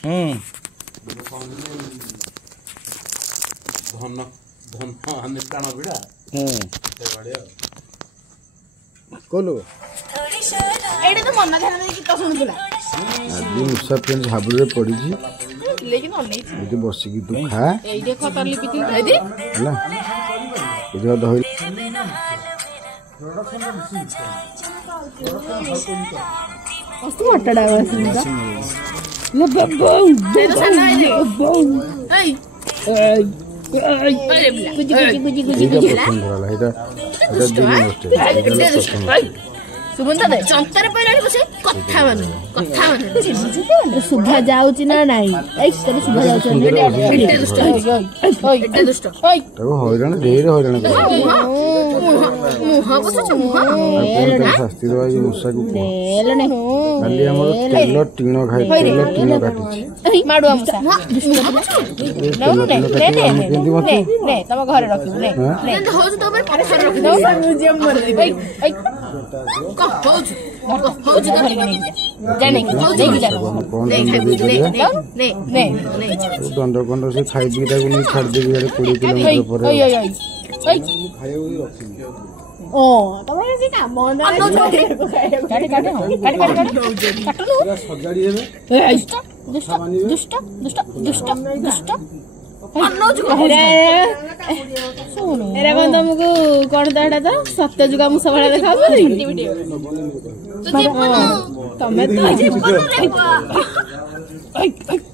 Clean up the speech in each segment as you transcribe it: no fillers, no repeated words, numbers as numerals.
धन धन आने प्राण भिड़ा कोलो एडे तो मन ध्यान दे गीत सुनुला आदि मुसा पेन झाबुरे पड़ी छी लेकिन नहीं एते बसी की तू खा ए देखो तर लिपि तू दे दे हला इधर दही मस्त वाटडा वासुंदा लो बब्बो दे तो साना ए कुजी सुबंधा दे चंतर पहिलानी बसे कथा मान सुभा जाउची ना नाही ए तने सुभा जाउची एटे दुष्ट एटे दुष्ट तो होइरान ढेर होइरान मुहा बसछ मुहा शास्ति दवा ये मुसा को नेलने खाली हमर तेल टीनो खाइ तेल टीनो काटिछि माडुआ मुसा ने तम घरे रखिबु ने ने होज तो पर पत्थर रखि दो म्यूजियम मर दे होज तो जाने की होज की जानो ने दंड कंड से खाइ दिटा को नहीं छाड़ दे यार 20 किलोमीटर पर खाइयो रखि ओ तमरे जी का मन काटे काटनु सजाड़ी हेबे दुष्ट एरा कौन तुमको कौन तो एटा तो सत्य जुगा मुसा भला देखा तमे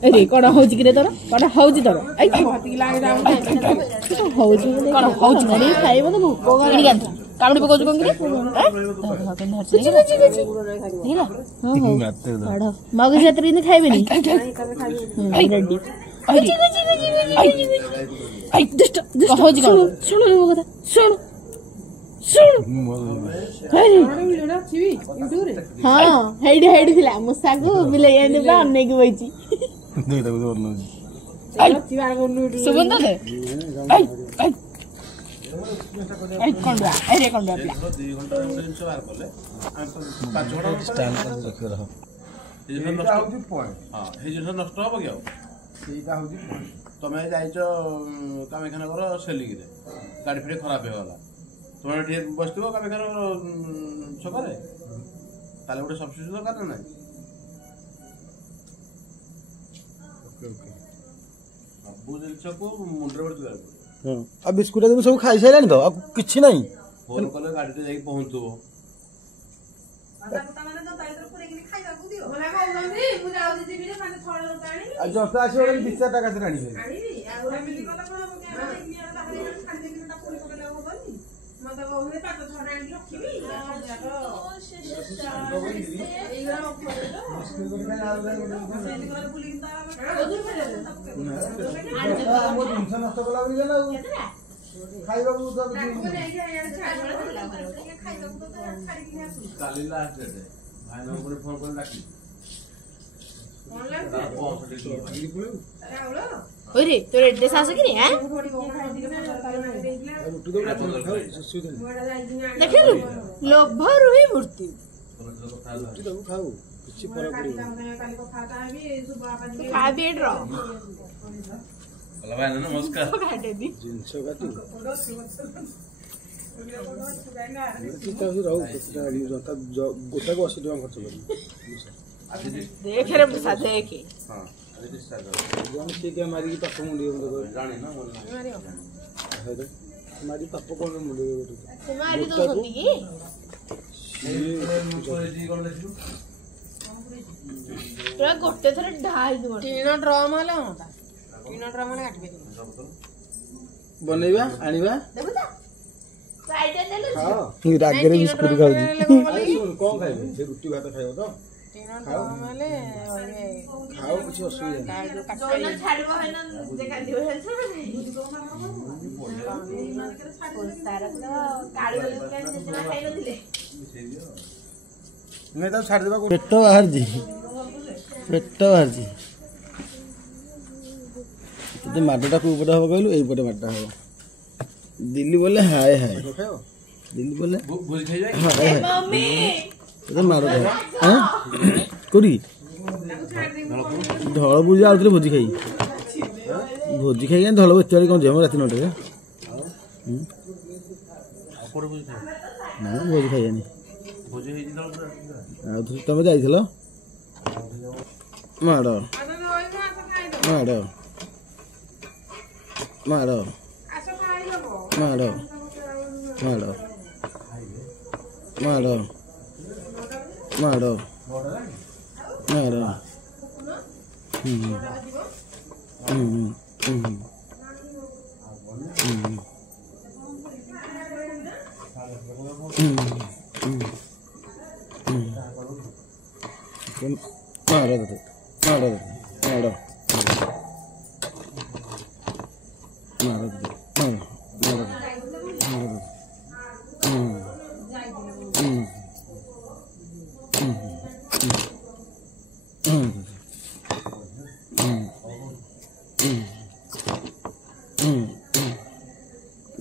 अरे कौन होजी कि तोर कौन होजी तोर होजी कौन होजी नहीं खाई मत भूख कामड़ी पकोज कोन कि मग क्षेत्र इन खाइबे नहीं रेडी आई दुष्ट होजी कौन सुनो मो कथा सुनो हाँ हेडी हेडी थिला मुसा को बिले एने बा अन्ने की बइची सुबंध दे आई कोंडा अरे कोंडा प्ला 2 घंटा से बाहर करले 5 घंटा स्टैंड कर रखे रहो हे नष्ट होजी पॉइंट हां हे जे नष्ट होबो कि सेटा होजी पॉइंट तमे जाइचो कामेखाना कर सेलिंग रे गाड़ी फिर खराब हो गला तमे ठे बसतिबो कामेखाना छकरे ताले गोटे सब्सिट्यूट दरकार नै ओके सब जिनस को मुंडरे पड़ हां अब बिस्कुट तुम सब खाइ सैलानी तो अब किछि नहीं फोन कले गाड़ी रे जाई पहुंचबो आज आसी ओरे 20 टाका से राणी ओरे तोर एड्रेस आसो कि हैं देखलु लोभ रुहि मूर्ति खाऊ किछि पर खा बेड रो भला भाई नमस्कार काटे दी जिंस काटी किता ही रहू किता जता गोटा को 80 टका खर्च करी देख रे मुसा देख हां अरे डिस्चार्ज जान के क्या मारी की पाप मुंडी जाने ना मारी मारी पाप कोन मुंडी से मारी तो होती की पूरा गोटे थरे ढाल दो तीन ड्रम वाला होता तीन ड्रम वाला काट पे बनेबा आनिबा देखो ता राइट ले लो हां रागरे बिस्कुट खाउजी कोन खाइबे से रोटी भात खाइबो तो तीन ड्रम वाले खाओ कुछ असुविधा नहीं छाड़बो है ना देखा दियो है सारा तो काली वाले के से खाइ नथिले नहीं तो छाड़ देबा पेट बाहर जी पेट बाहर जी तो माडटा को ऊपर हो कहलु एई पटे माडटा हो दिल्ली बोले हाय हाय दिल्ली बोले भूल खाइ जाय मम्मी तो मारो हां कोडी ଧଳ ବୁଝି ଆଉଥିଲେ ଭୋଜି ଖାଇ ଧଳ ଏତେ ବେଳେ କଣ ଯିବ ରାତି 9ଟାରେ ନା ଭୋଜି ଖାଇବାନି ଆଉ ତମେ ଯାଇଥିଲ ମାଡ଼ ମାଡ଼ ମାଡ଼ ମାଡ଼ ମାଡ଼ ମାଡ଼ ମାଡ଼ ମାଡ଼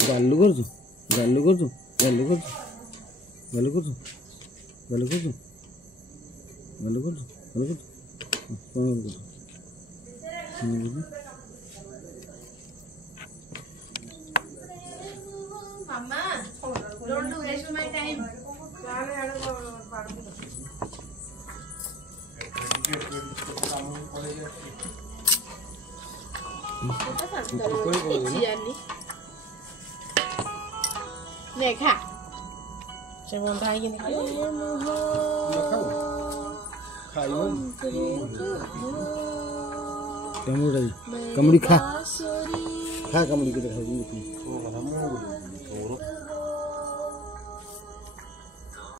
ଗାଲୁ କରୁଛୁ ଗାଲୁ କରୁଛୁ ଗାଲୁ କରୁଛୁ ଗାଲୁ କରୁଛୁ ଗାଲୁ କରୁଛୁ ଗାଲୁ କରୁଛୁ ଗାଲୁ କରୁଛୁ କ'ଣ କରୁଛୁ Mama, don't do waste my time. देखा से बोलता है कि कमड़ी खा खा कमड़ी के देखा